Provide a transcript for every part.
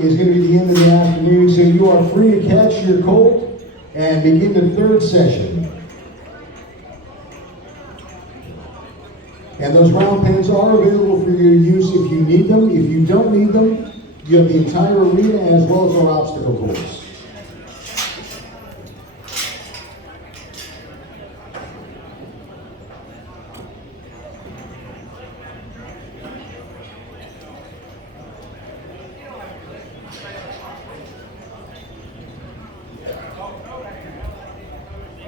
is going to be the end of the afternoon, so you are free to catch your Colt and begin the third session. And those round pens are available for your use if you need them. If you don't need them, you have the entire arena as well as our obstacle course.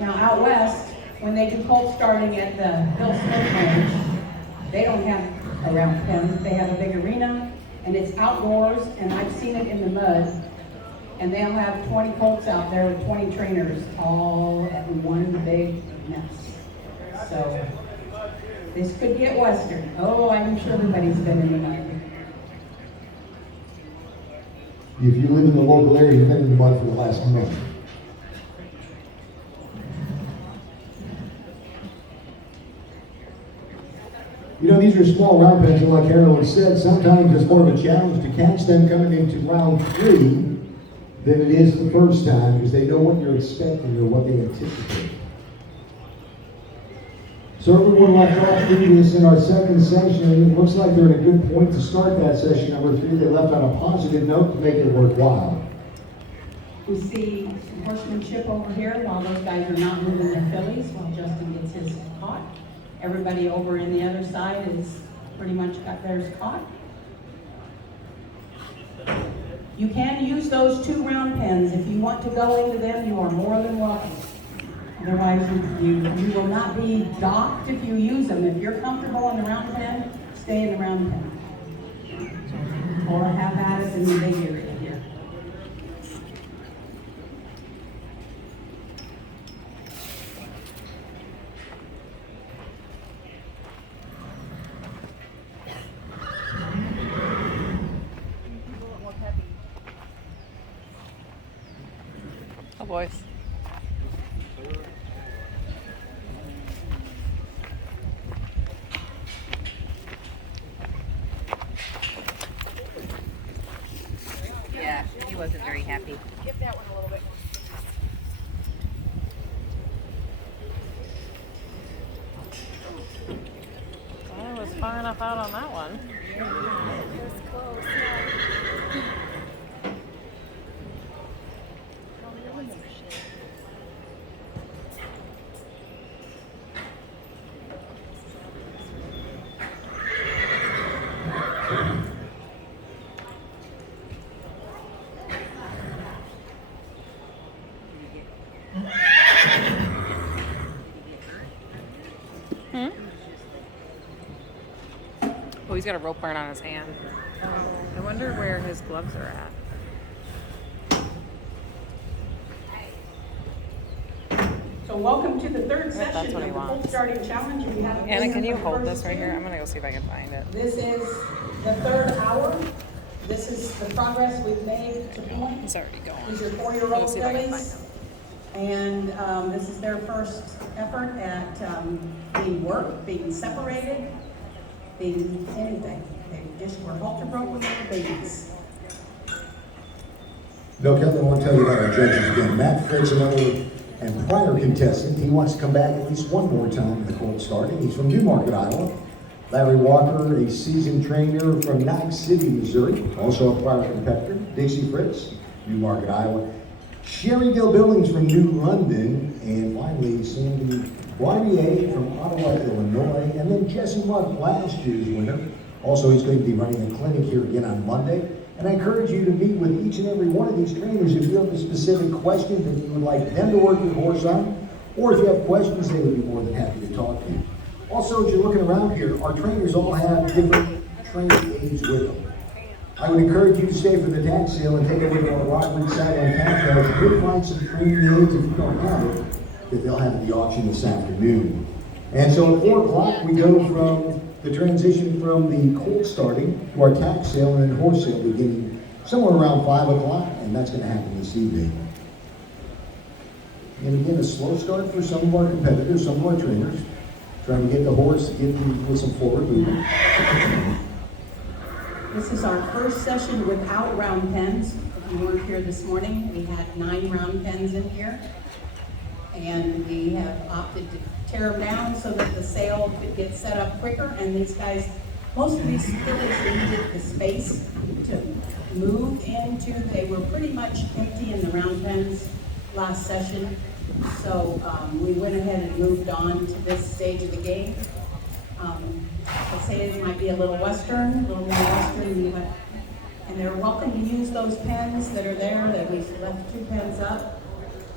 Now out west, when they do Colt starting at the Hill Smoke Range, they don't have a round pen. They have a big arena, and it's outdoors, and I've seen it in the mud. And they'll have 20 Colts out there with 20 trainers, all at one big mess. So this could get western. Oh, I'm sure everybody's been in the mud. If you live in the local area, you've been in the mud for the last month. You know, these are small round pens, and like Carolyn said, sometimes it's more of a challenge to catch them coming into round 3 than it is the first time, because they know what you're expecting or what they anticipate. So everyone left off previous in our second session, and it looks like they're at a good point to start that session number 3. They left on a positive note to make it worthwhile. We see some horsemanship over here while those guys are not moving their fillies while Justin gets his caught. Everybody over in the other side is pretty much got theirs caught. You can use those 2 round pens. If you want to go into them, you are more than welcome. Otherwise, you will not be docked if you use them. If you're comfortable in the round pen, stay in the round pen. Or have at it in the big area here. Oh, boys. Yeah, he wasn't very happy. Give that one a little bit more. I was far enough out on that one. It was close, yeah. Oh, he's got a rope burn on his hand. I wonder where his gloves are at. So welcome to the third That's session what of he the Colt wants. Starting Challenge. We have a Anna, winner can you for the hold first this right 2. here? I'm gonna go see if I can find it. This is the 3rd hour. This is the progress we've made to point. He's already going. These are I'll 4-year-old see if I can fillies. find And this is their first effort at being worked, being separated, being anything. They just were halter broke when they were babies. No, Kevin, I want to tell you about our judges again. Matt Fritz, another and prior contestant. He wants to come back at least one more time in the Colt starting. He's from Newmarket, Iowa. Larry Walker, a seasoned trainer from Knox City, Missouri, also a prior competitor. Dixie Fritz, Newmarket, Iowa. Sherryville Billings from New London, and finally Sandy Guardier from Ottawa, Illinois, and then Jesse Mudd, last year's winner. Also, he's going to be running a clinic here again on Monday. And I encourage you to meet with each and every one of these trainers if you have a specific question that you would like them to work your horse on, or if you have questions, they would be more than happy to talk to you. Also, as you're looking around here, our trainers all have different training aids with them. I would encourage you to stay for the tax sale and take a look at the Rockwood side on tax sale. You could find some training aids if you don't have it, that they'll have at the auction this afternoon. And so at 4 o'clock, we go from the transition from the Colt starting to our tax sale and then horse sale beginning somewhere around 5 o'clock, and that's going to happen this evening. And again, a slow start for some of our competitors, some of our trainers, trying to get the horse, get with some forward movement. This is our first session without round pens. If you weren't here this morning, we had 9 round pens in here. And we have opted to tear them down so that the sale could get set up quicker. And these guys, most of these fillies needed the space to move into. They were pretty much empty in the round pens last session. So we went ahead and moved on to this stage of the game. I'd say it might be a little western, a little more western. And they're welcome to use those pens that are there. That we left 2 pens up.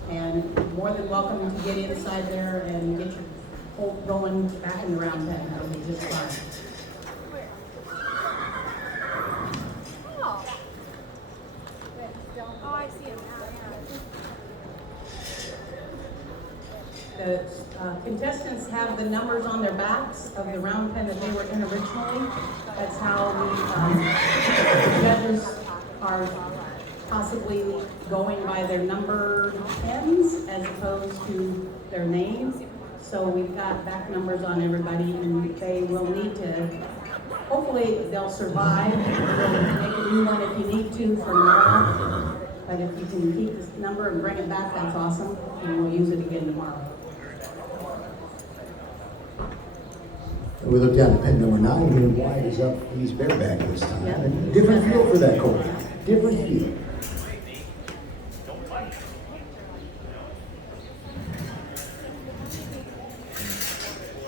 And more than welcome to get inside there and get your Colt rolling back in the round pen. That'll be just fine. Oh. Oh, I see him now, yeah. The contestants have the numbers on their backs of the round pen that they were in originally. That's how the judges are possibly going by their number pens as opposed to their names. So we've got back numbers on everybody, and they will need to, hopefully they'll survive. We'll make a new one if you need to for tomorrow. But if you can keep this number and bring it back, that's awesome, and we'll use it again tomorrow. And we look down at pen number 9 here, Wyatt is up, he's bareback this time. Yeah. And different feel for that Colt, different feel.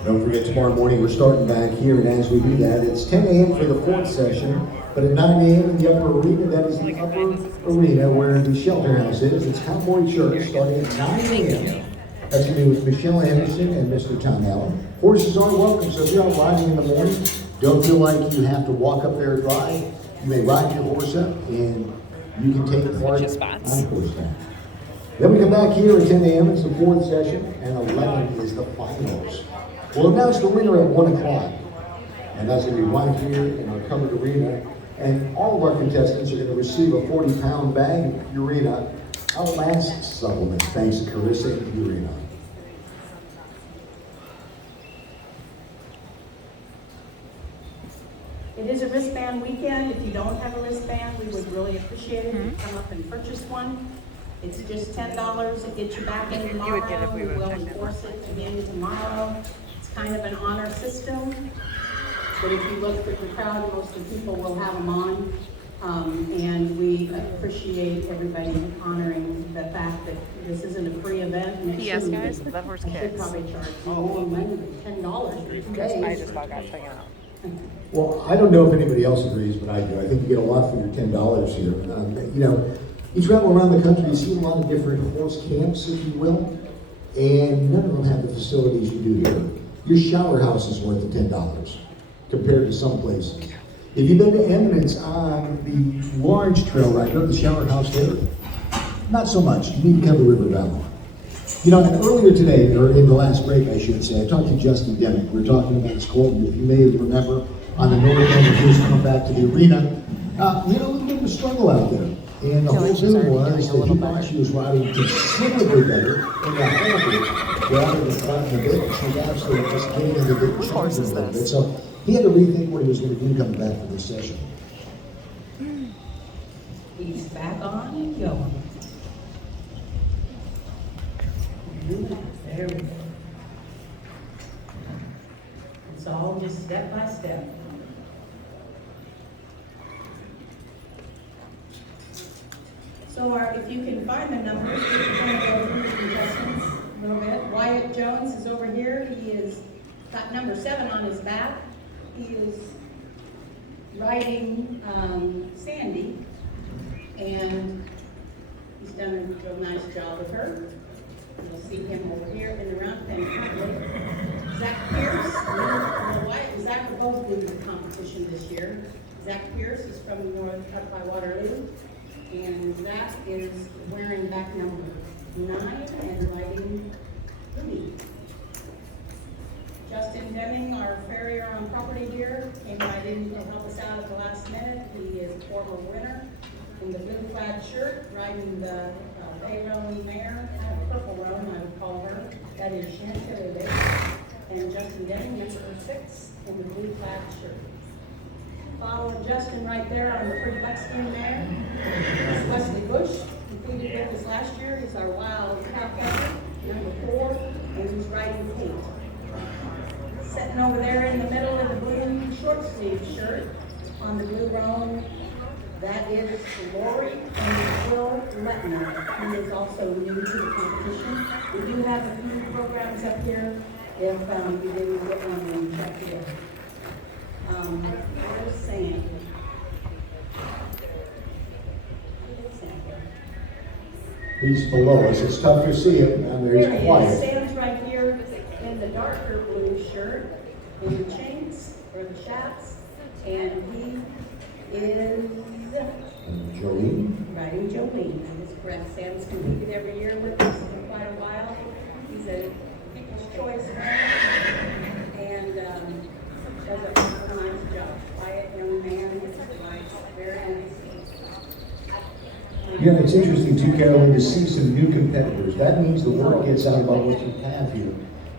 Don't forget, tomorrow morning we're starting back here, and as we do that, it's 10 a.m. for the 4th session, but at 9 a.m. in the upper arena, that is the upper arena where the shelter house is. It's Cowboy Church starting at 9 a.m. That's going to be with Michelle Anderson and Mr. Tom Allen. Horses are welcome, so if you're out riding in the morning, don't feel like you have to walk up there and drive. You may ride your horse up, and you can take part on horseback. Then we come back here at 10 a.m. It's the 4th session, and 11 is the finals. We'll announce the winner at 1 o'clock, and that's going to be right here in our covered arena. And all of our contestants are going to receive a 40-pound bag of Purina Outlast supplement, thanks to Carissa and Purina. It is a wristband weekend. If you don't have a wristband, we would really appreciate it if you come up and purchase one. It's just $10 to get you back in tomorrow. You would get if we would We'll have enforce it again tomorrow. It's kind of an honor system. But if you look at the crowd, most of the people will have them on. And we appreciate everybody honoring the fact that this isn't a free event. And it Yes, shouldn't guys, be. that horse I should kicks. probably charge more money than $10 for 2 days. I just about got taken out. Well, I don't know if anybody else agrees, but I do. I think you get a lot for your $10 here. You know, you travel around the country, you see a lot of different horse camps, if you will, and none of them have the facilities you do here. Your shower house is worth the $10 compared to some places. If you've been to Eminence on the large trail right there, the shower house there, not so much. You need to come to River Valley. You know, and earlier today, or in the last break, I should say, I talked to Justin Demick. We were talking about his Colt. If you may remember, on the north end of his come back to the arena, he had a little bit of a struggle out there. And the whole thing was that he thought she was riding considerably better in the hybrid rather than fighting the bit. She was absolutely just getting in the bit and trying a little bit. So he had to rethink what he was going to do coming back for this session. He's back on and going. There we go. It's all just step by step. So if you can find the numbers, we can kind of go through the contestants a little bit. Wyatt Jones is over here. He is got number 7 on his back. He is riding Sandy, and he's done a real nice job with her. You'll see him over here in the round pen currently. Zach Pierce, Wyatt and Zach are both in the competition this year. Zach Pierce is from North up by Waterloo, and Zach is wearing back number 9 and riding Louie. Justin Deming, our farrier on property here, came right in to help us out at the last minute. He is a former winner in the blue plaid shirt, riding the bay roan mare, kind of purple roan, I would call her. That is Chantilly Bay. And Justin Deming, number 6, in the blue plaid shirt. Following Justin right there on the pretty buckskin mare. It's Wesley Bush, competed with us last year. He's our wild cowpatcher, number 4, and he's riding Colt. Sitting over there in the middle of the blue short sleeve shirt on the blue roan, that is Lori and Will Letner. He is also new to the competition. We do have a few programs up here if you didn't get on and check it out. Where's Sam? Where's Sam? He's below us. It's tough to see him down there. There He's he is. quiet. Sam's right here in the darker blue shirt, in the chains or the chaps, and he is And Jolene. riding Jolene. That is correct. Sam's competed every year with us for quite a while. He's a People's Choice winner and does a nice job. Quiet young man, very nice. Yeah, it's interesting too, Carolyn, to see some new competitors. That means the word gets out about what you have here,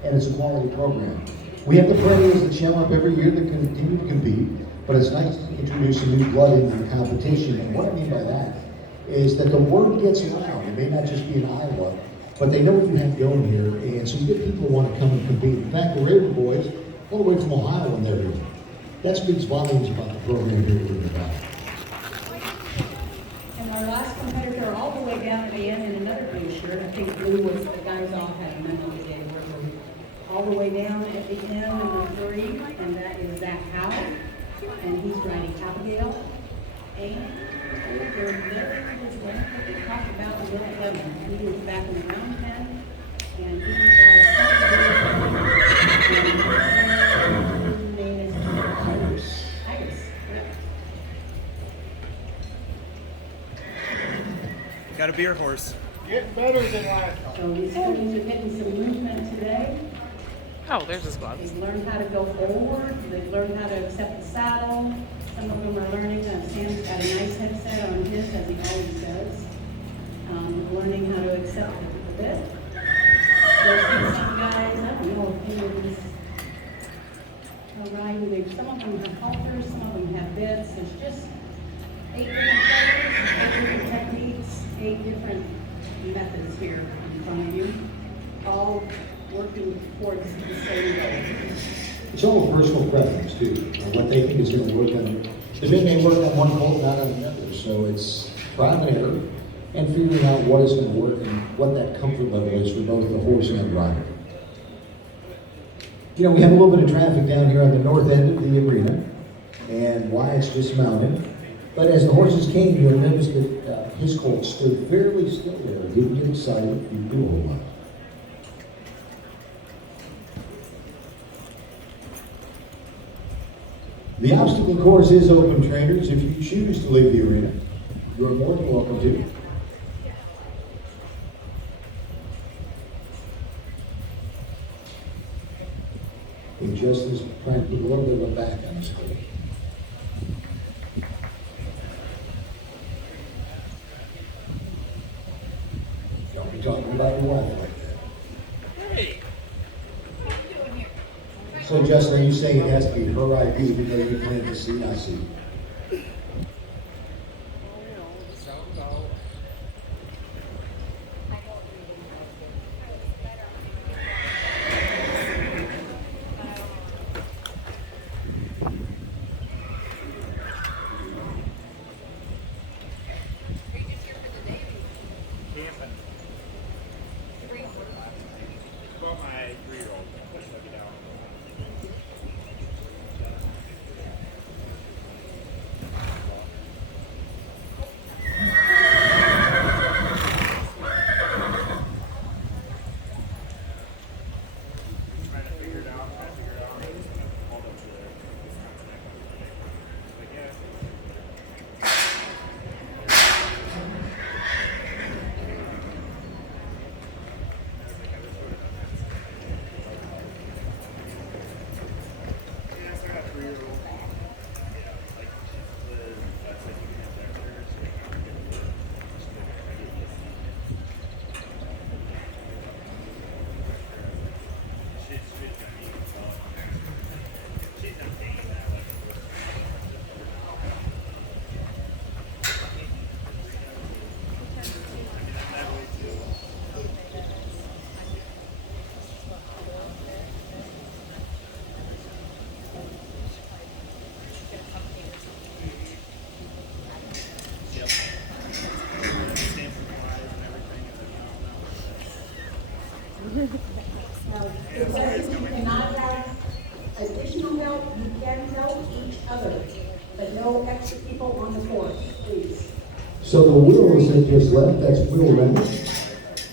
and it's a quality program. We have the perennials that show up every year that continue to compete, but it's nice to introduce some new blood into the competition. And what I mean by that is that the word gets around. It may not just be in Iowa, but they know what you have going here, and so you get people who want to come and compete. In fact, the Raven boys, all the way from Ohio, when they're here. That speaks volumes about the program here in the Valley. And our last competitor, all the way down at the end in another blue shirt, I think blue was the guys all had a medal today. All the way down at the end, number 3, and that is Zach Howard, and he's riding Abigail. And they're there this way. We talked about the little Evan. He is back in the round pen, and he's got a his name is Titus. Got a beer horse. Getting better than last time. So these students are getting some movement today. Oh, there's his gloves. They've learned how to go forward, they've learned how to accept the saddle. Some of them are learning, Sam's got a nice headset on his, as he always does. Learning how to accept the bit. There's some guys, I don't know if any of these are riding, some of them have halters, some of them have bits. There's just 8 different colors, 8 different techniques, 8 different methods here in front of you, all working towards the same goal. It's all personal preference too. What they think is going to work on. The bit may work on one colt, not on another. So it's trial and error and figuring out what is going to work and what that comfort level is for both the horse and the rider. You know, we have a little bit of traffic down here on the north end of the arena, and Wyatt's dismounted. But as the horses came, you'll notice that his colt stood fairly still there. Didn't get excited, didn't do a whole lot. The obstacle course is open, trainers. If you choose to leave the arena, you're more than welcome to. And Justin's trying to put a little bit of a back on his coat. Don't be talking about your wife like that. Hey. So Justin, are you saying it has to be her ID even though you plan to see? I see. Camping. Got my 3-year-old. Push it down. So the Wills have just left. That's Will Leonard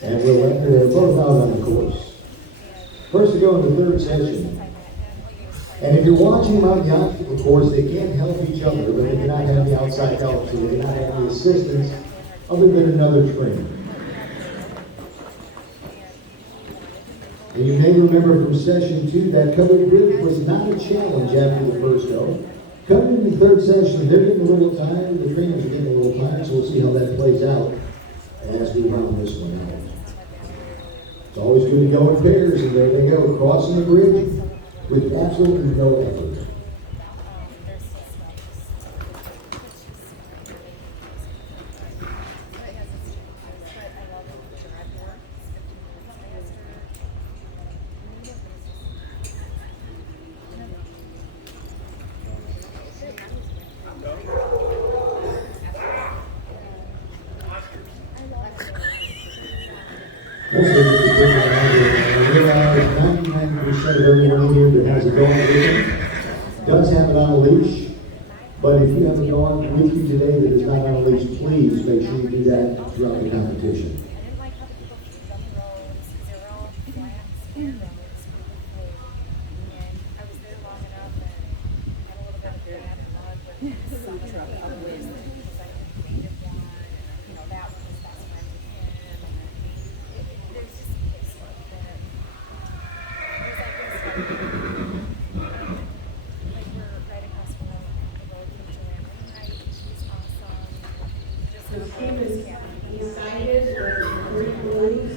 and Will Leonard. They're both out on the course. First to go in the third session. And if you're watching them on the obstacle course, they can't help each other, but they cannot have the outside help, so they cannot have the assistance other than another trainer. And you may remember from session 2 that covered bridge was not a challenge after the first go. Coming in the third session, they're getting a little tired, the trainers are getting a little tired, so we'll see how that plays out as we round this one out. It's always good to go in pairs, and there they go, crossing the bridge with absolutely no effort. Also, just a quick reminder, I realize 99% of everyone here that has a dog with them does have it on a leash. But if you have a dog with you today that is not on a leash, please make sure you do that throughout the competition. So she was excited with the 3 blues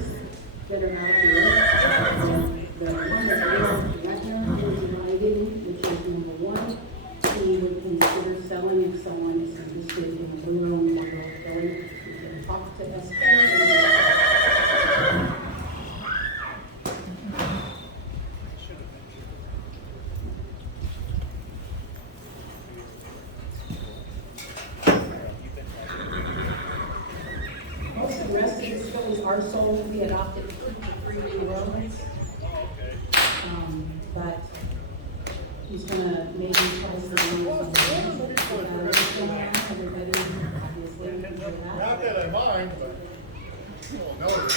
that are out here. The one that is Wagner is riding, which is number 1. He would consider selling if someone is interested in blue and yellow going. You can talk to Esther. Most of the rest of his fillies are sold. We adopted 3 new ones. But he's gonna maybe try some more. Everybody obviously enjoy that. Not that I mind, but you will notice.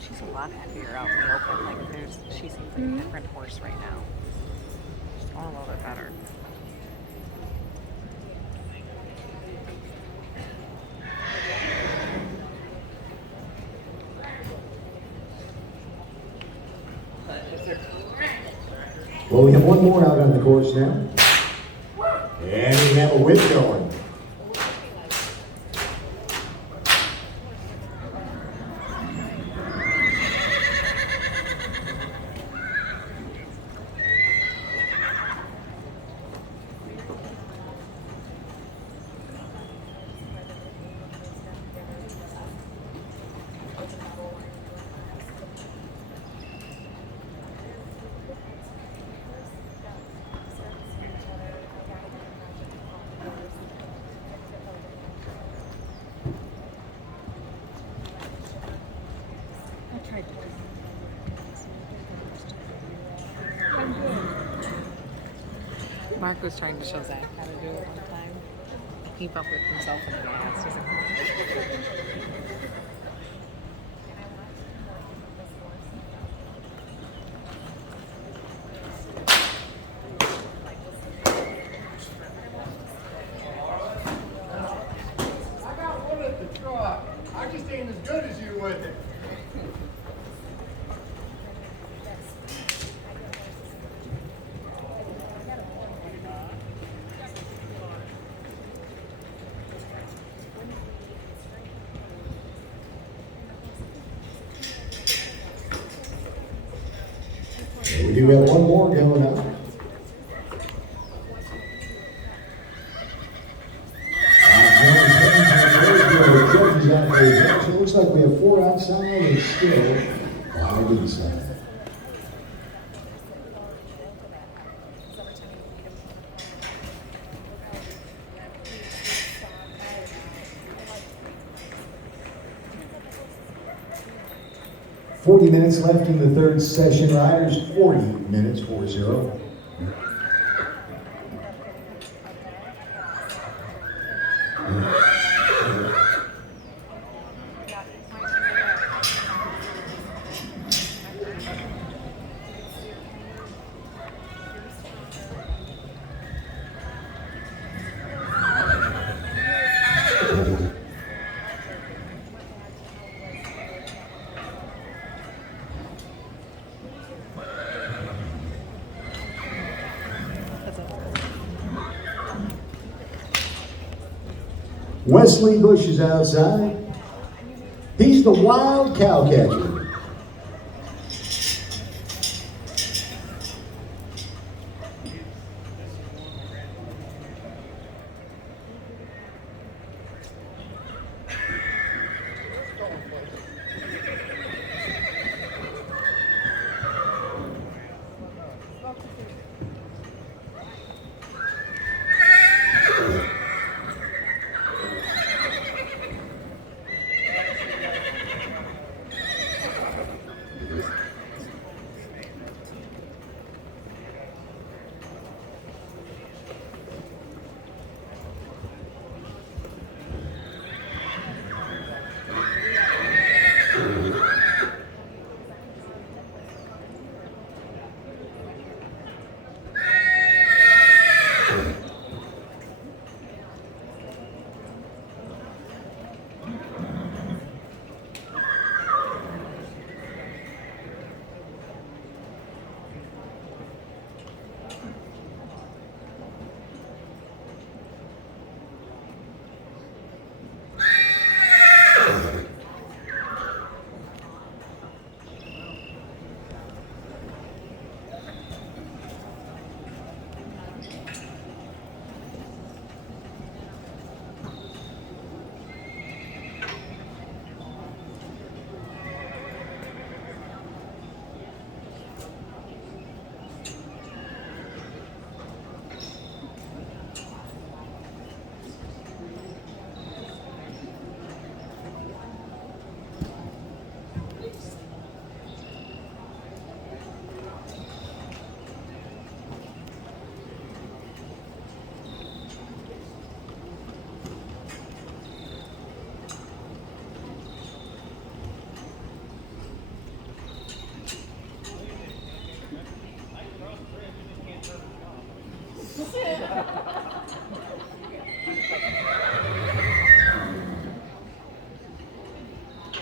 She's a lot happier out in the open. Like she seems like a different horse right now. She's going a little bit better. Well, we have one more out on the course now. And we have a whip going. Mark was trying to show Zach how to do it one time. Keep up with himself in the gas. He's like, I got one at the truck. I just ain't as good as you with it. We do have one more going up. out there. So it looks like we have 4 outside and still 5 inside. Minutes left in the third session. Riders 40 minutes, 4-0. Wesley Bush is outside. He's the wild cow catcher.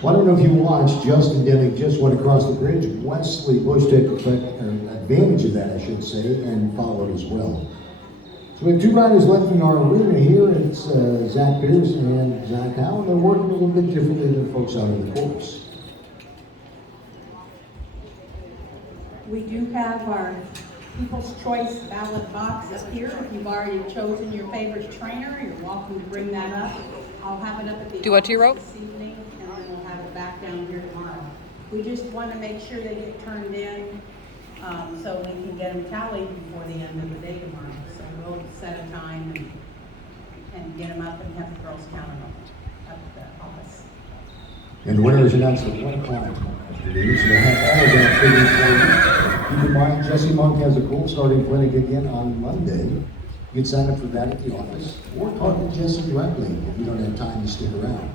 Well, I don't know if you watched, Justin Deming just went across the bridge. Wesley Bush took advantage of that, I should say, and followed as well. So we have 2 riders left in our arena here. It's Zach Pierce and Zach Howell. They're working a little bit differently than folks out on the course. We do have our People's Choice ballot box up here. If you've already chosen your favorite trainer, you're welcome to bring that up. I'll have it up at the Do what to your rope? this evening, and then we'll have it back down here tomorrow. We just want to make sure they get turned in, so we can get them tallied before the end of the day tomorrow. So we'll set a time and get them up and have the girls count them up at the office. And the winner is announced at 1 o'clock afternoon, so we'll have all of that figured for you. Keep in mind, Jesse Monk has a Colt starting clinic again on Monday. You can sign up for that at the office, or talk to Jesse directly if you don't have time to stick around.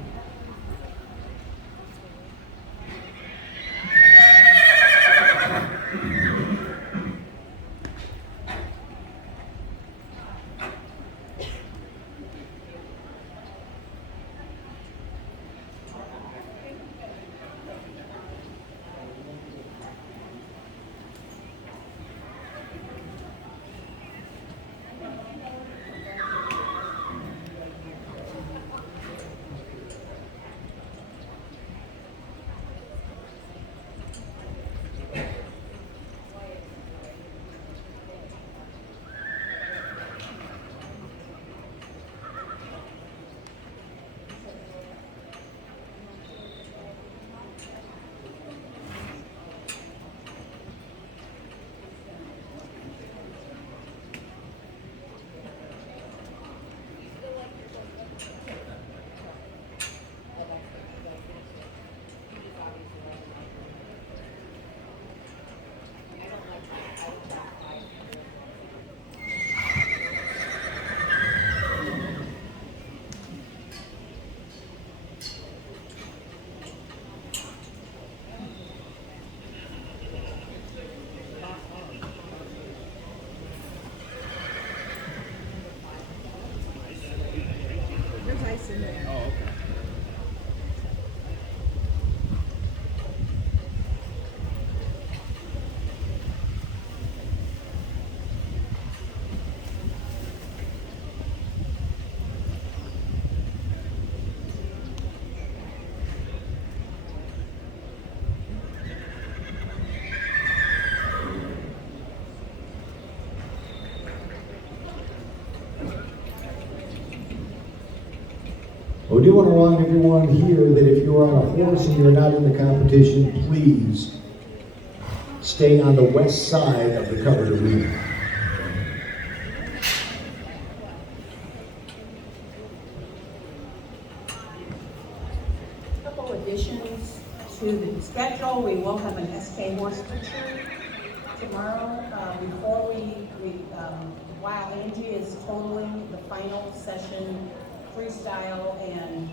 do want to remind everyone here that if you're on a horse and you're not in the competition, please stay on the west side of the covered arena. Couple additions to the schedule. We will have an SK horse picture tomorrow. While Angie is totaling the final session, freestyle and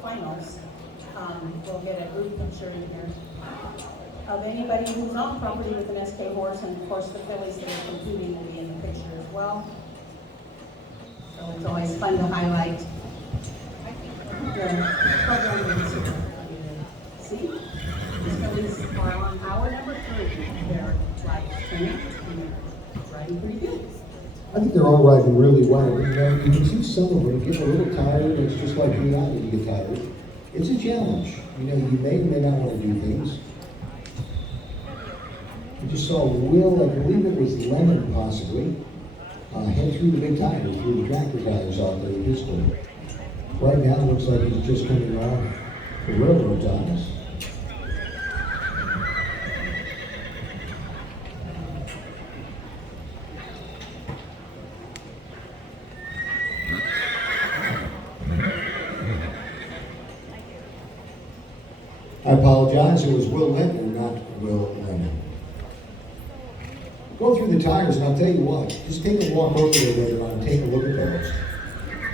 finals, we'll get a group picture in here of anybody who's on property with an SK horse, and of course the fillies that are competing will be in the picture as well. So it's always fun to highlight the program that is here. See, these fillies are on hour number 3. They're like training and riding pretty good. I think they're all riding really well. You know, you can see some of them get a little tired. It's just like me, I get tired. It's a challenge. You know, you may or may not want to do things. We just saw Will, I believe it was Lemon possibly, head through the big tires, through the tractor tires out there with his school. Right now it looks like he's just coming off the railroad ties. I apologize, it was Will Lemon, not Will Lemon. Go through the tires, and I'll tell you what, just take a walk over there later on and take a look at those.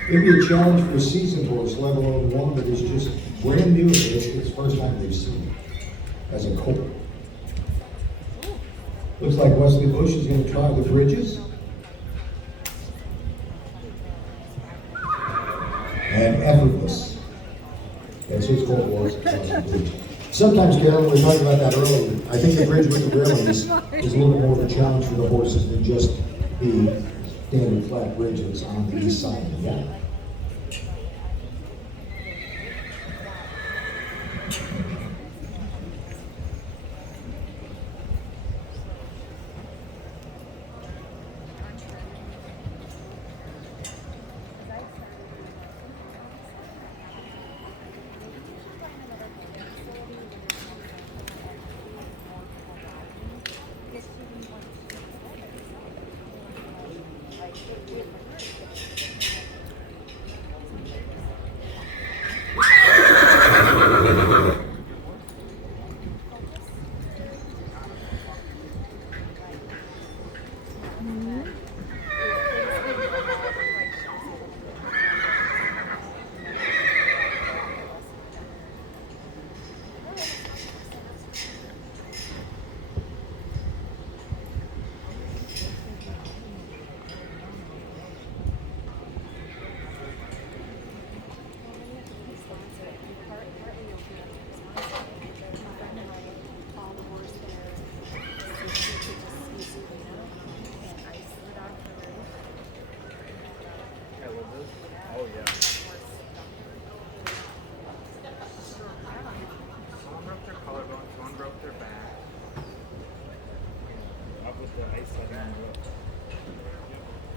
It'd be a challenge for a seasoned horse, let alone one that is just brand new. It's the first time they've seen it as a colt. Looks like Wesley Bush is going to try the bridges. And effortless. That's his colt was. Sometimes, Carolyn, we were talking about that earlier. I think the bridge with the railing is a little bit more of a challenge for the horses than just the standard flat bridge that's on the east side of the gap.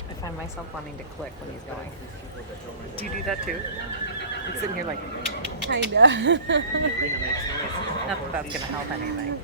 I find myself wanting to click when he's going. Do you do that too? I'm sitting here like, Kinda. not that that's gonna help anything.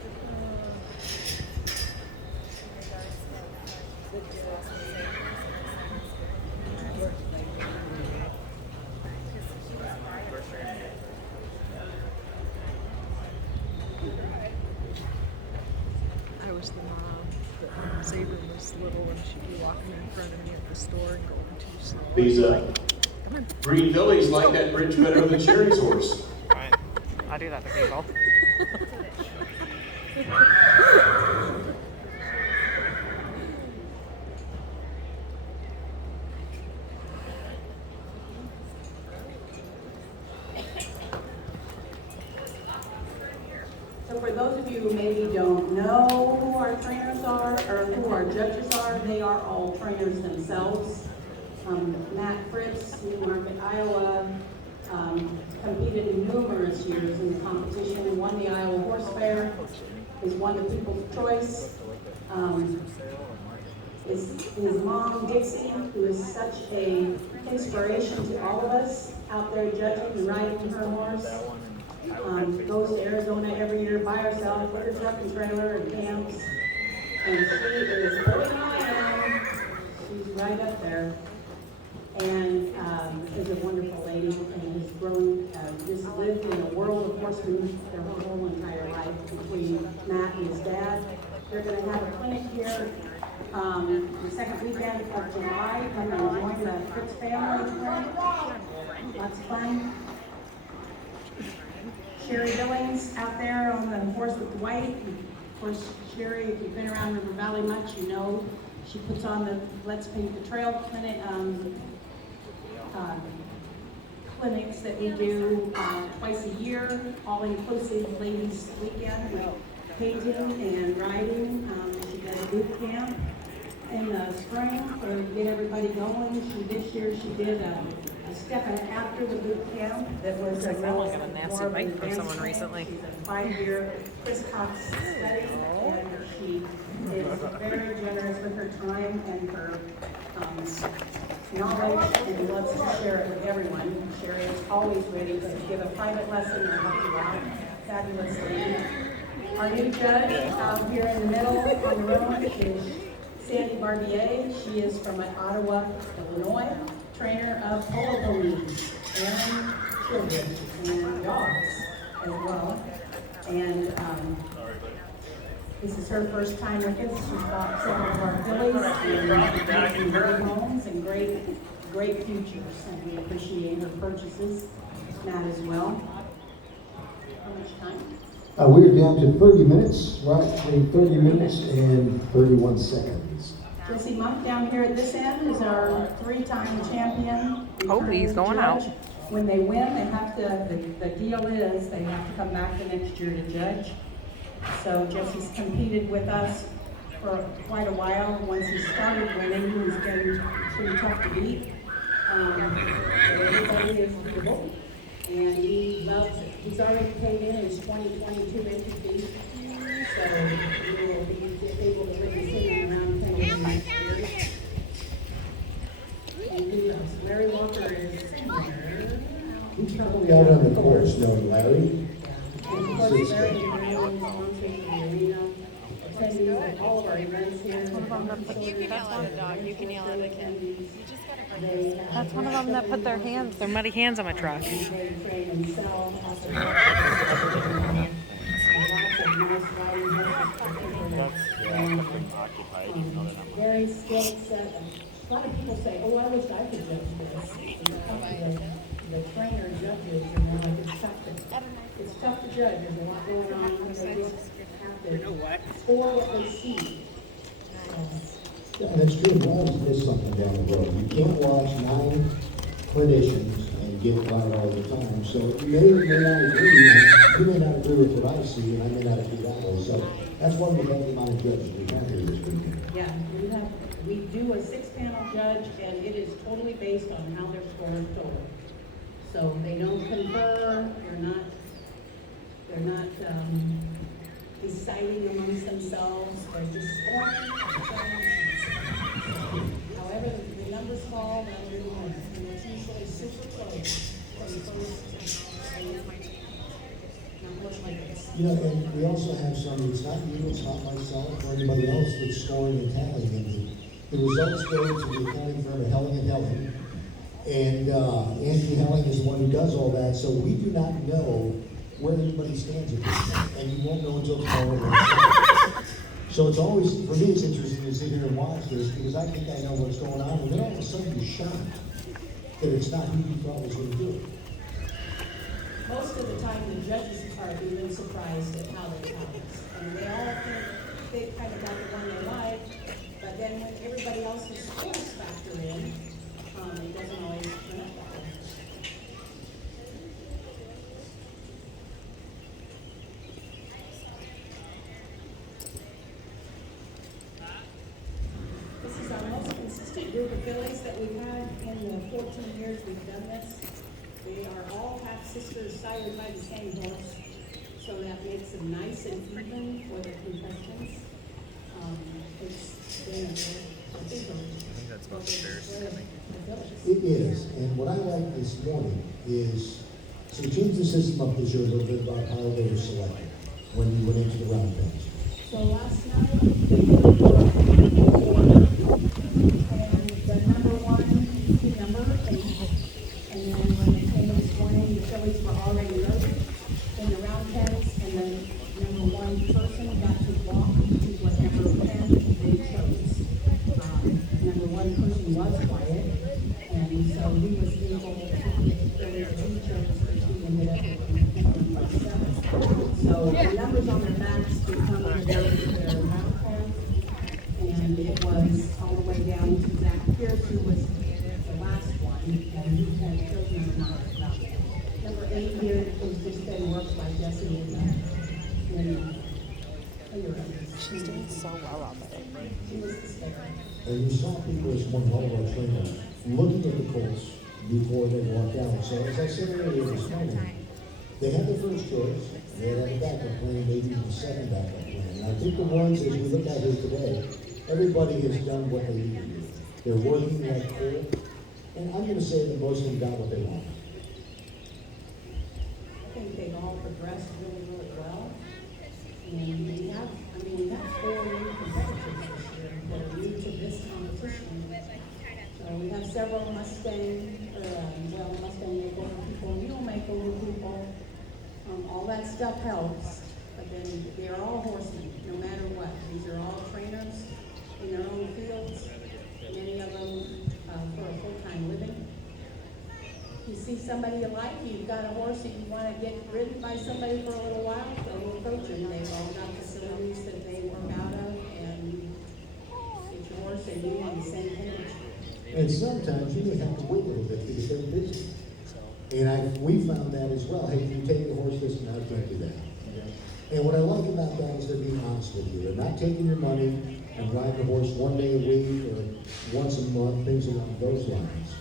I was the mom that Saber was little and she'd be walking in front of me at the store and going too slow. These Come on. green fillies like that bridge better than Sherry's horse. Fine. I'll do that to people. So for those of you who maybe don't know who our trainers are, or who our judges are, they are all trainers themselves. Matt Fritz, Newmarket, Iowa, competed in numerous years in the competition, won the Iowa Horse Fair, is won the People's Choice. his mom, Dixie, who is such a inspiration to all of us out there judging and riding her horse. Goes to Arizona every year by herself with her truck and trailer and camps. And she is pulling on. She's right up there. And is a wonderful lady and has grown, just lived in a world of horsemen their whole entire life between Matt and his dad. They're going to have a clinic here the second weekend of July. Come and join the Fritz family. Lots of fun. Sherry Billings out there on the horse with the white. Of course, Sherry, if you've been around River Valley much, you know she puts on the Let's Paint the Trail clinic, clinics that we do twice a year, all-inclusive ladies weekend with painting and riding. She does boot camp in the spring to get everybody going. This year she did a step after the boot camp that was Looks like that one got a nasty bite from someone recently. She's a 5-year Chris Cox study, and she is very generous with her time and her knowledge and loves to share it with everyone. Sherry is always ready to give a private lesson or help you out. Fabulous lady. Our new judge out here in the middle on the road is Sandy Barbier. She is from Ottawa, Illinois. Trainer of polo ponies and children and dogs as well. And this is her first time with us. She's bought several of our fillies and great homes and great futures. And we appreciate her purchases. Matt as well. How much time? We're down to 30 minutes, right? Between 30 minutes and 31 seconds. Jesse Monk down here at this end is our 3-time champion. Oh, he's going out. When they win, they have to, the deal is they have to come back the next year to judge. So Jesse's competed with us for quite a while. Once he started winning, he was getting pretty tough to beat. Everybody is visible, and he loves it. He's already paid in his 2022 entry fee, so we will be able to bring his in around 10 years. And who else? Larry Walker is here. Who's probably out on the course knowing Larry? And of course, Larry and Brandon sponsors the arena, attending all of our events here. You can yell at a dog, you can yell at a kid. They, That's one of them that put their muddy hands on my truck. they train and sell. Lots of nice riding horses. Very skilled set. A lot of people say, oh, I wish I could judge this. The trainer judges, and they're like, it's tough to judge. There's a lot going on. They just have to score what they see. Yeah, and it's true, you always miss something down the road. You can't watch 9 clinicians and get it right all the time. So you may or may not agree, and you may not agree with what I see, and I may not agree that way. So that's why we have the amount of judges we have here this weekend. Yeah, we do a 6-panel judge, and it is totally based on how their score is total. So they don't confer, they're not deciding amongst themselves, they're just scoring. However, the numbers fall, that'll be the winner. And it's usually super close. Not much like this. You know, and we also have some, it's not you, it's not myself, or anybody else that's scoring and tallying. And the results go to the accounting firm of Helling & Helling. And Anthony Helling is the one who does all that, so we do not know where anybody stands at this point, and you won't know until tomorrow. So it's always, for me, it's interesting to sit here and watch this, because I think I know what's going on, and then all of a sudden you're shocked that it's not who you thought was going to do it. Most of the time, the judges are even surprised at how they tally. And they all think they kind of got the one they like, but then when everybody else's scores factor in, it doesn't always turn out that way. This is our most consistent group of fillies that we've had in the 14 years we've done this. They are all half-sisters sired by the same horse, so that makes them nice and even for the contestants. It's been a I think that's about the fairest coming. It is, and what I like this morning is, so we changed the system up this year a little bit about how they were selected when we went into the round pens. So last night, they did order, and the number 1 to number 8. And then when they came this morning, the fillies were already loaded in the round pens, and then number 1 person got to walk to whatever pen they chose. Number 1 person was quiet, and so he was able to get the fillies he chose, which he ended up with number 7. So the numbers on their backs become their round pen, and it was all the way down to Zach Pierce, who was the last one, and he had chosen number 8 here is just been worked by Jesse and She's doing so well out there. she was the sticker. And you saw people as one of our trainers looking at the Colts before they walked out. So as I said earlier this morning, they had their first choice. They had a backup plan, maybe even 7 backup plan. And I think the ones, as we look at here today, everybody has done what they need to do. They're working like Colt, and I'm going to say that most of them got what they want. I think they've all progressed really, really well. And we have 4 new competitors this year that are new to this competition. So we have several Mustang makeover people, mule makeover people. All that stuff helps, but then they're all horsemen, no matter what. These are all trainers in their own fields, many of them for a full-time living. You see somebody you like, you've got a horse that you want to get ridden by somebody for a little while, so we'll approach them. They've all got facilities that they work out of, and get your horse and you on the same page. And sometimes you may have to wait a little bit because they're busy. And we found that as well. Hey, can you take the horse this and I can't do that. And what I like about that is they're being honest with you. They're not taking your money and riding the horse one day a week or once a month, things along those lines.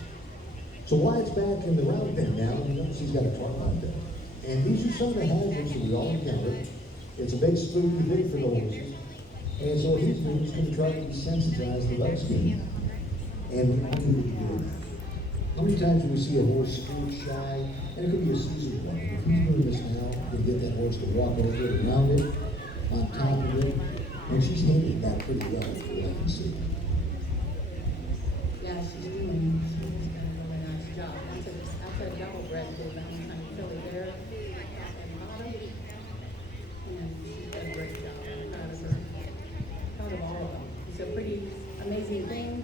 So Wyatt's back in the round pen now, and you notice he's got a truck out there. And these are some of the hazards that we all encounter. It's a big spooky thing for the horses. And so what he's doing is going to try to desensitize the leg skin. And we all need to do that. How many times do we see a horse scoot shy? And it could be a seasoned one. If he's doing this now, you get that horse to walk over it, around it, on top of it. And she's handling that pretty well, from what I can see. Yeah, she's doing a really nice job. That's a double bred bull Valentine filly there at the bottom. And she's done a great job. I'm proud of her. Proud of all of them. It's a pretty amazing thing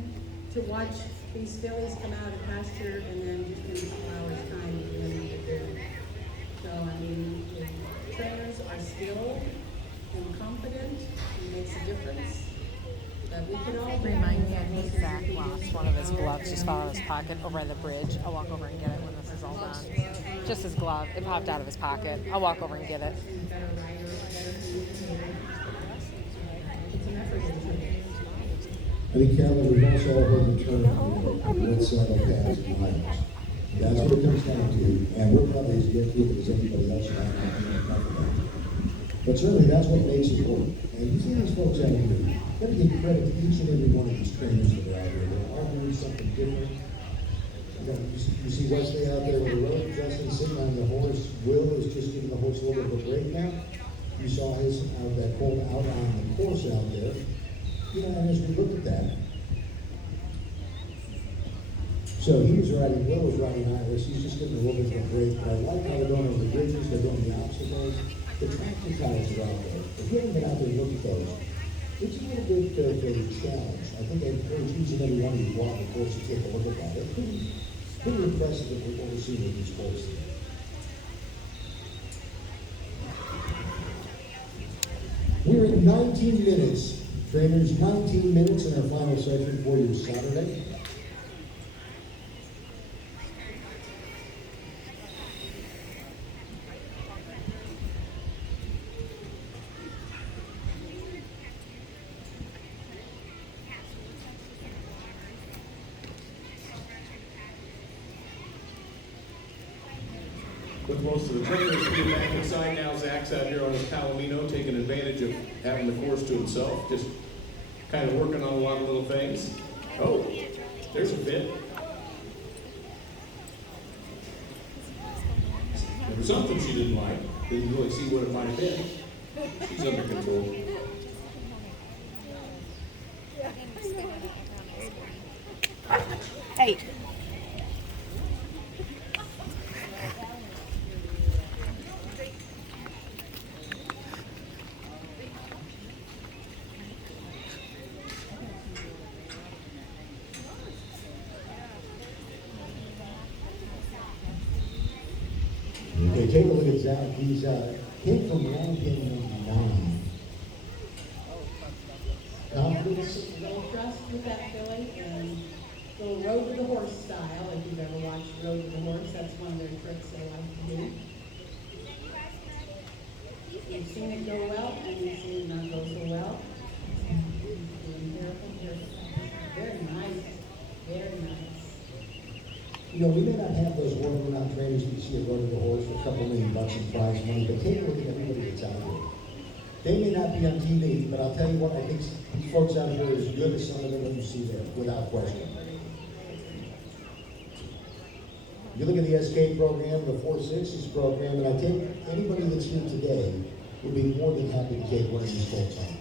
to watch these fillies come out of pasture and then just in a couple hours time do what they do. So I mean, the trainers are skilled and confident, it makes a difference. But we can all Remind me, I think Zach lost one of his gloves just fell out of his pocket over at the bridge. I'll walk over and get it when this is all done. Just his glove. It popped out of his pocket. I'll walk over and get it. better rider, better communicator. It's an effort into it. I think, Carolyn, we've also all heard the term, let's settle pads and lines. That's what it comes down to, and we're probably as guilty of it as anybody else around that. But certainly that's what makes it work. And you see these folks out here, you gotta give credit to each and every one of these trainers that are out here. They're all doing something different. You see Wesley out there with the road, Justin sitting on the horse. Will is just giving the horse a little bit of a break now. You saw that Colt out on the course out there. You know, and as we look at that, so he was riding, Will was riding Iris, he's just getting a little bit of a break. But I like how they're going over the bridges, they're going the obstacles. The tractor tires are out there. If you haven't been out there and looked at those, it's a little bit of a challenge. I think I encourage each and every one of you to go out the course and take a look at that. It's pretty impressive with what we're seeing with these horses. We're at 19 minutes. Trainers, 19 minutes in our final session for you Saturday. With most of the trainers getting back inside now, Zach's out here on his Palomino taking advantage of having the course to himself. Just kind of working on a lot of little things. Oh, there's a fit. There was something she didn't like. Didn't really see what it might have been. She's under control. Hey. Okay, take a look at Zach. He's hit from round pin number 9. Confidence? Little trust with that filly and little road to the horse style. If you've ever watched Road to the Horse, that's one of their tricks they like to do. You've seen it go well and you've seen it not go so well. Doing careful. Very nice. Very nice. You know, we may not have those world-renowned trainers that you see at Road to the Horse for a couple $1 million in prize money, but take a look at everybody that's out there. They may not be on TV, but I'll tell you what, I think these folks out here are as good as some of them that you see there, without question. You look at the SK program, the 4/6s program, and I think anybody that's here today would be more than happy to take one of these folks on.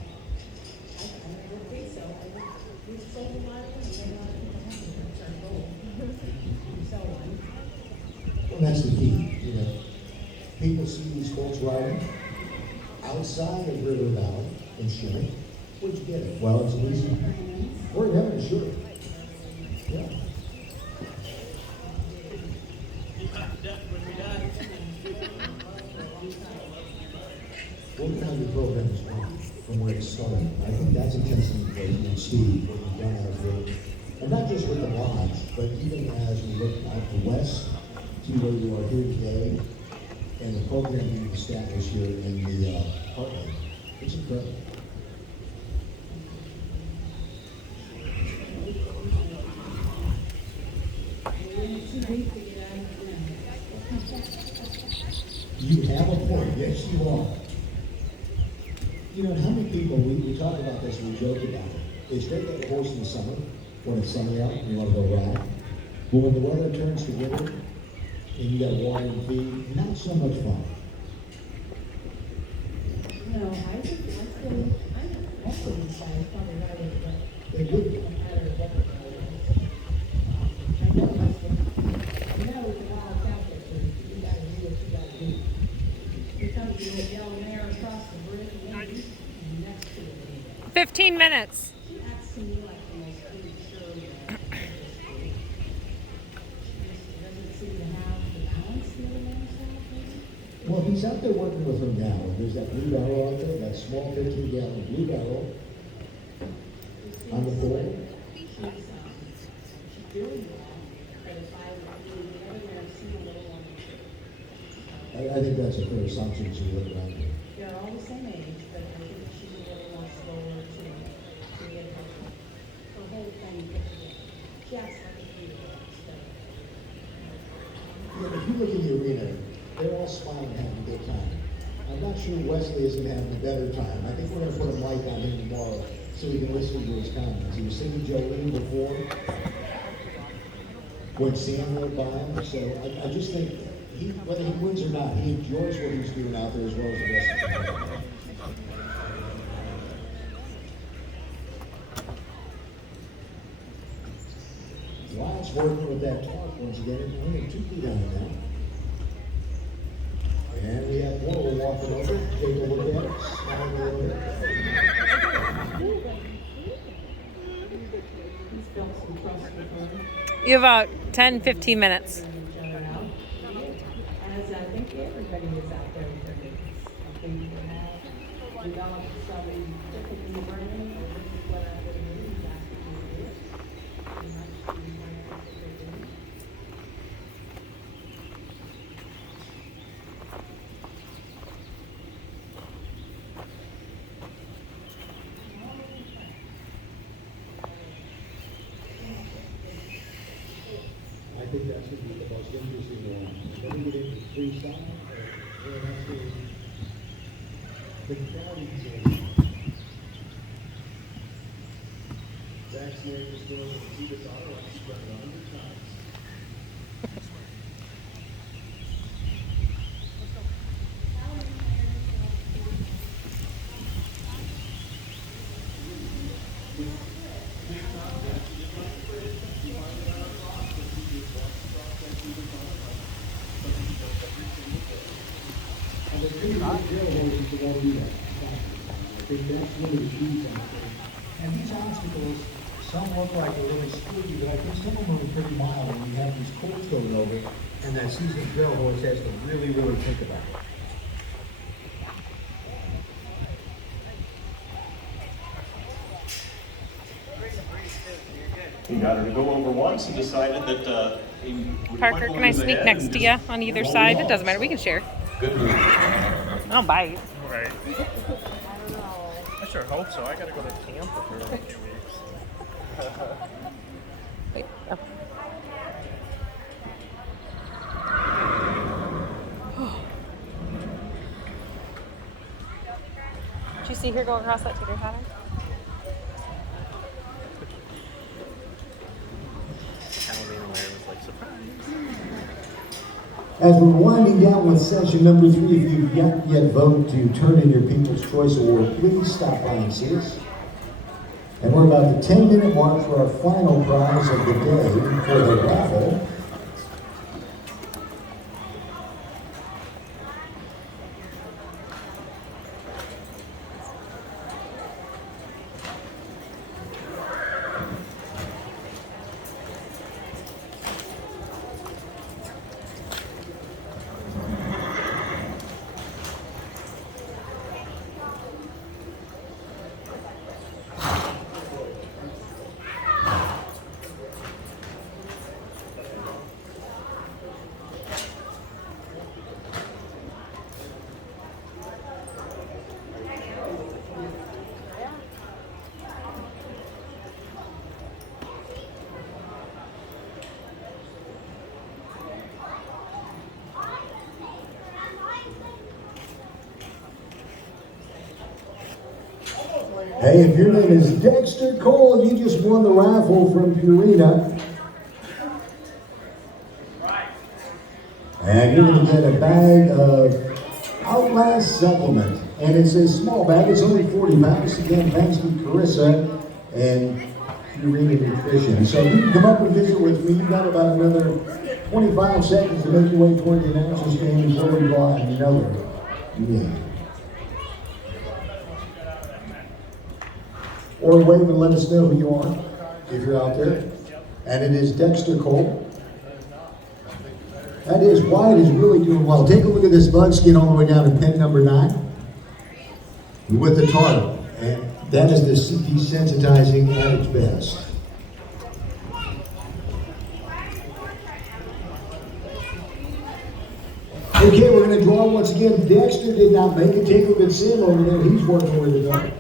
Well, that's the key, you know. People see these folks riding outside of River Valley Insurance. Where'd you get it? Well, it's an easy. We're in heaven, sure. Yeah. Look at how your program is going from where it started. I think that's a testament to you and Steve, what you've done out here. And not just with the lodge, but even as we look out the west to where you are here today and the program you've established here in the heartland. It's incredible. You have a point, yes you are. You know, how many people, we talk about this, we joke about it. It's great to have a horse in the summer, when it's sunny out and you want to go ride. But when the weather turns to winter and you got water and feed, not so much fun. No, I think I'm still inside, probably right with it. They would. I know that's what, you know, we can all count it, so you gotta do what you gotta do. Here comes the old yellow mare across the bridge, and next to it. 15 minutes. She acts to me like the most immature man. She doesn't seem to have the balance the other man has. Well, he's out there working with them now. There's that blue barrel out there, that small 15-gallon blue barrel on the board. She's doing well, but if I would do the other man, I've seen a little one. I think that's a fair assumption as you look around here. They're all the same age, but I think she's a little more slower to get her whole thing put together. She acts like a beautiful stuff. Yeah, if you look in the arena, they're all smiling, having a good time. I'm not sure Wesley isn't having a better time. I think we're going to put a mic on him tomorrow so we can listen to his comments. He was singing Jolene before when Sam went by him. So I just think, whether he wins or not, he enjoys what he's doing out there as well as the rest of the team. Wyatt's working with that talk once again. Only 2 feet on it now. And we have one we're walking over. Take a look at it. Smile a little bit. He's built some trust with her. You have about 10, 15 minutes. As I think everybody is out there with their business. I think they have developed some different in the brain, or this is what I'm going to do, that's what you do. And that's what you want to do. I think that's going to be the most interesting one. Then we get into freestyle, and that's the crowd is vaccinated this girl and keep it daughter like she's done it 100 times. And the big jail holders to all do that. I think that's one of the keys out there. And these obstacles, some look like they're really spooky, but I think some of them are pretty mild when you have these colts going over it, and that seasoned trail horse has to really, really think about it. He got her to go over once and decided that he would Parker, can I sneak next to you on either side? It doesn't matter. We can share. Good move. I don't bite. Right. I sure hope so. I gotta go to Tampa for a few weeks. Wait. Oh. Did you see her go across that teeter totter? Halloween aware was like surprise. As we're winding down with session number 3, if you've not yet voted to turn in your People's Choice Award, please stop by and see us. And we're about the 10-minute mark for our final prize of the day for the raffle. Hey, if your name is Dexter Cole, you just won the raffle from Purina. And you're going to get a bag of Outlast supplement. And it's a small bag, it's only 40 pounds. Again, thanks to Carissa and Purina Nutrition. So you can come up and visit with me. You've got about another 25 seconds to make your way toward the announcer's game before we go on another game. Or wave and let us know who you are if you're out there. And it is Dexter Cole. That is, Wyatt is really doing well. Take a look at this buckskin all the way down to pin number 9 with the tarp. And that is desensitizing at its best. Okay, we're going to draw once again. Dexter did not make it. Take a look at Sam over there. He's working with the tarp.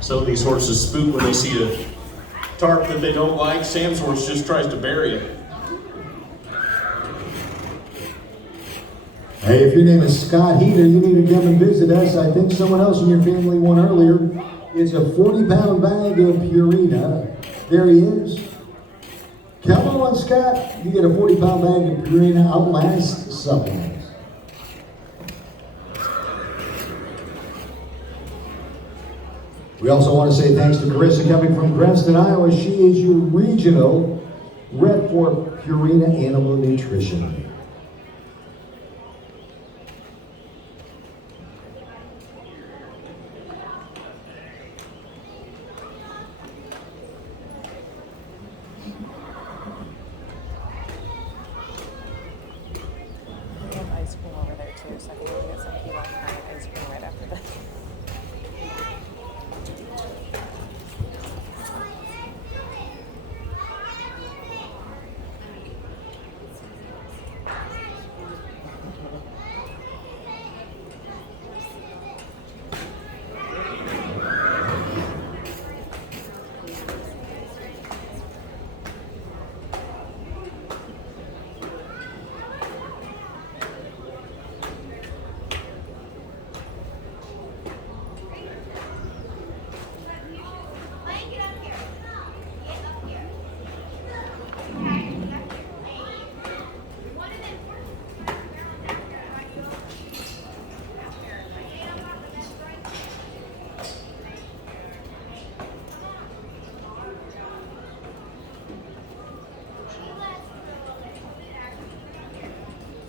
Some of these horses spook when they see a tarp that they don't like. Sam's horse just tries to bury it. Hey, if your name is Scott Heater, you need to come and visit us. I think someone else in your family won earlier. It's a 40-pound bag of Purina. There he is. Come on, Scott. You get a 40-pound bag of Purina Outlast supplement. We also want to say thanks to Carissa coming from Creston, Iowa. She is your regional rep for Purina Animal Nutrition. We have ice cream over there too, so I can go get some key lime pie ice cream right after this.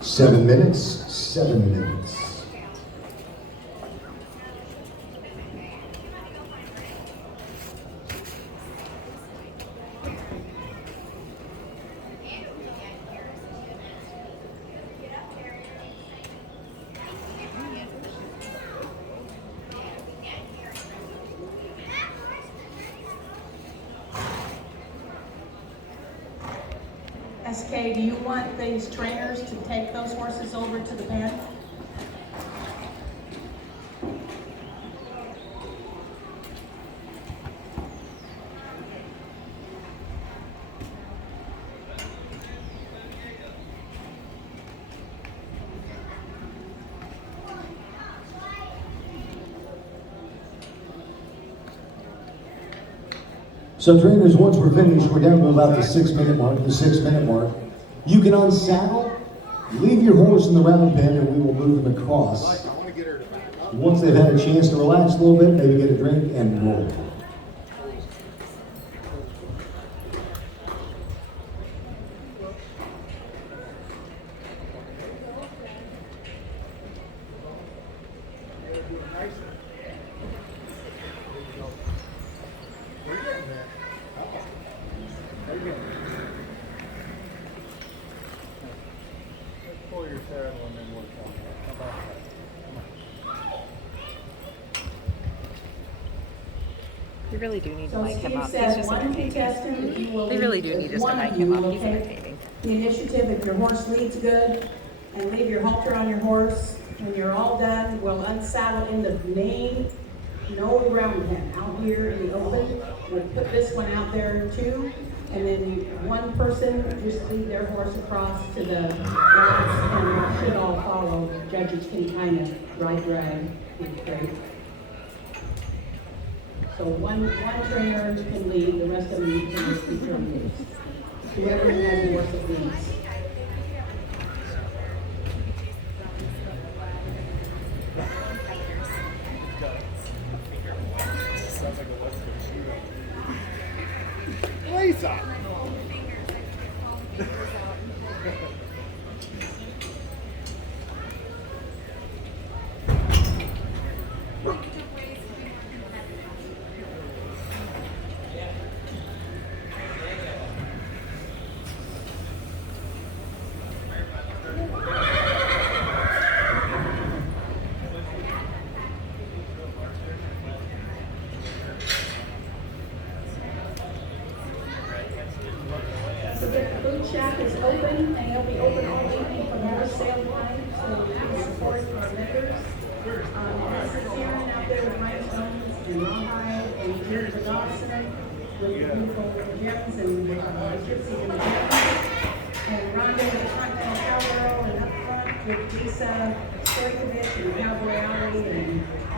7 minutes, 7 minutes. SK, do you want these trainers to take those horses over to the pen? So trainers, once we're finished, we're down to about the 6-minute mark, You can unsaddle, leave your horse in the round pen, and we will move them across. Once they've had a chance to relax a little bit, maybe get a drink and roll. Pull your saddle and then work on it. How about that? We really do need to So mic him Steve up. He's said just one entertaining. contestant, you will. We really do lead need as just to one mic of him you up. will He's take entertaining. the initiative if your horse leads good, and leave your halter on your horse. When you're all done, we'll unsaddle in the main, no round pen, out here in the open. We'll put this one out there too, and then one person just lead their horse across to the rounds, and it should all follow. Judges can kind of ride drag, it's great. So one trainer can lead, the rest of them can just be trainers. Whoever has a horse that leads. Lisa! So the food shack is open, and it'll be open all evening for more sale time, so please support our vendors. This is Karen out there with rhinestones and rawhide and here's the Dawson with beautiful gems and gypsies in the gems. And Rhonda with the front and cowgirl and up front with Lisa Stojkovic and Cowboy Alley and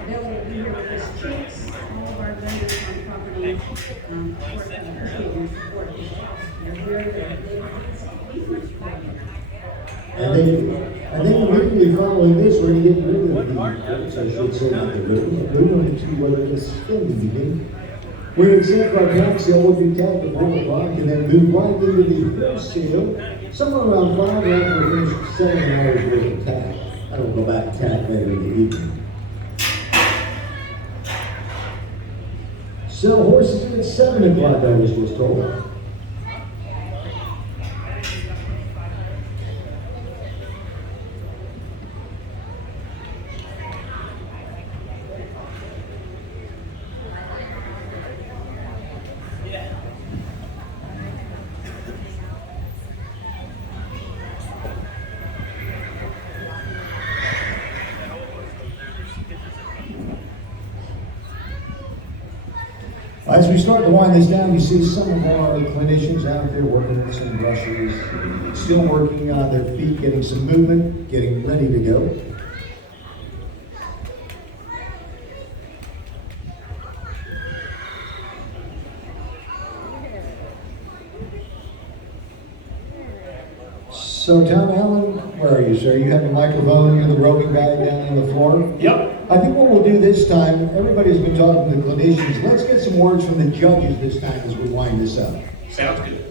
Bill will be here with his chicks. All of our vendors on the property, appreciate your support. And then immediately following this, we're going to get rid of the cards, I should say, not the ribbon. We're going to whether it's spin begin. We're going to accept our tax sale, we'll do tag at 4 o'clock, and then move right into the first sale. Somewhere around 5 after we finish 7 hours worth of tag. I don't go back and tag later in the evening. Sell horses in at 7 o'clock, I was just told. As we start to wind this down, you see some of our clinicians out there working with some brushes, still working on their feet, getting some movement, getting ready to go. So Tom Allen, where are you, sir? You have a microphone, you're the roving guy down on the floor? Yep. I think what we'll do this time, everybody's been talking to the clinicians. Let's get some words from the judges this time as we wind this up. Sounds good.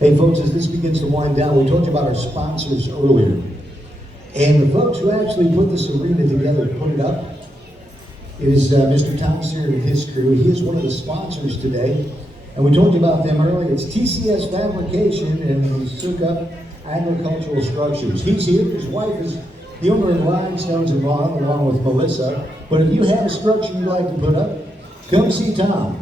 Hey folks, as this begins to wind down, we talked about our sponsors earlier. And the folks who actually put this arena together, put it up, it is Mr. Tom Sear and his crew. He is one of the sponsors today. And we talked about them earlier. It's TCS Fabrication and Suka Agricultural Structures. He's here. His wife is the owner of Rhinestones and Vaughn, along with Melissa. But if you have a structure you'd like to put up, come see Tom.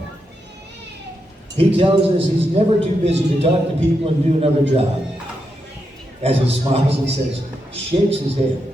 He tells us he's never too busy to talk to people and do another job. As he smiles and says, shakes his head.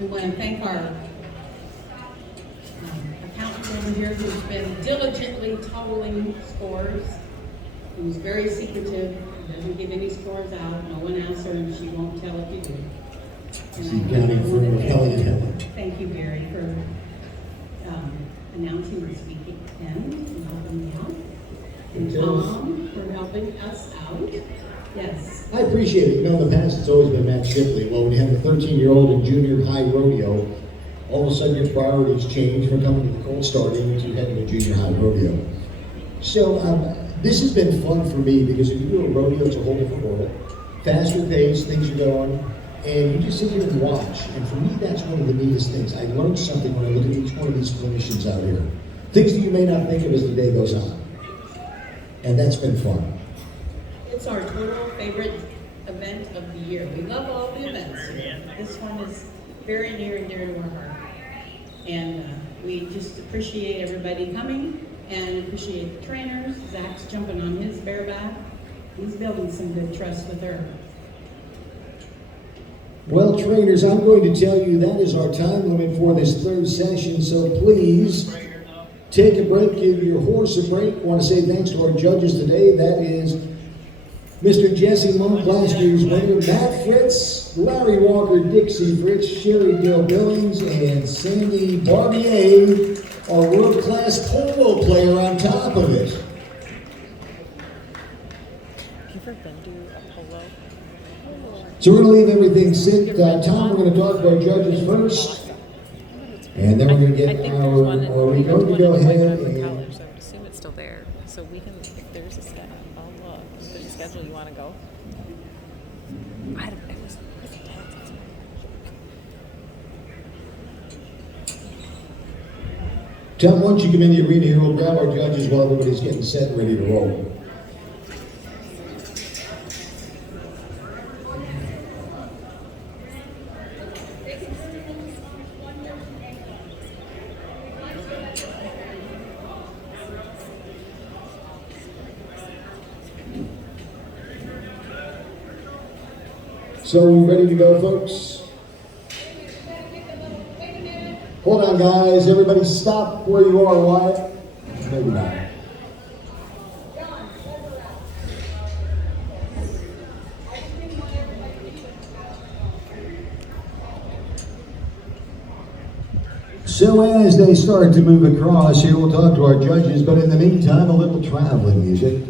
We want to thank our accountant over here who's been diligently totaling scores. He was very secretive, doesn't give any scores out, no one asks her, and she won't tell if you do. She's counting for Helen. Thank you, Barry, for announcing this weekend and helping me out. And Tom for helping us out. Yes. I appreciate it. You know, in the past, it's always been Matt Shipley. Well, when you have a 13-year-old in junior high rodeo, all of a sudden your priorities change from coming to the Colt starting to heading to junior high rodeo. So this has been fun for me because if you do a rodeo, it's a whole different world. Faster pace, things are going, and you just sit here and watch. And for me, that's one of the neatest things. I learned something when I look at each one of these clinicians out here. Things that you may not think of as the day goes on. And that's been fun. It's our total favorite event of the year. We love all the events here. This one is very near and dear to our heart. And we just appreciate everybody coming and appreciate the trainers. Zach's jumping on his bareback. He's building some good trust with her. Well, trainers, I'm going to tell you that is our time limit for this third session, so please take a break, give your horse a break. I want to say thanks to our judges today. That is Mr. Jesse Monk, last year's winner, Matt Fritz, Larry Walker, Dixie Fritz, Sherry Dale Billings, and Sandy Barbier, our world-class polo player on top of it. Have you ever been to a polo? So we're going to leave everything sit. Tom, we're going to talk to our judges first, and then we're going to get our, or we're going to go ahead and... I would assume it's still there, so we can, if there's a schedule, I'll look. If there's a schedule, you want to go? I don't, it was intense. Tom, once you come in the arena here, we'll grab our judges while everybody's getting set and ready to roll. So we ready to go, folks? Hold on, guys. Everybody stop where you are, Wyatt. Maybe not. So as they start to move across here, we'll talk to our judges, but in the meantime, a little traveling music.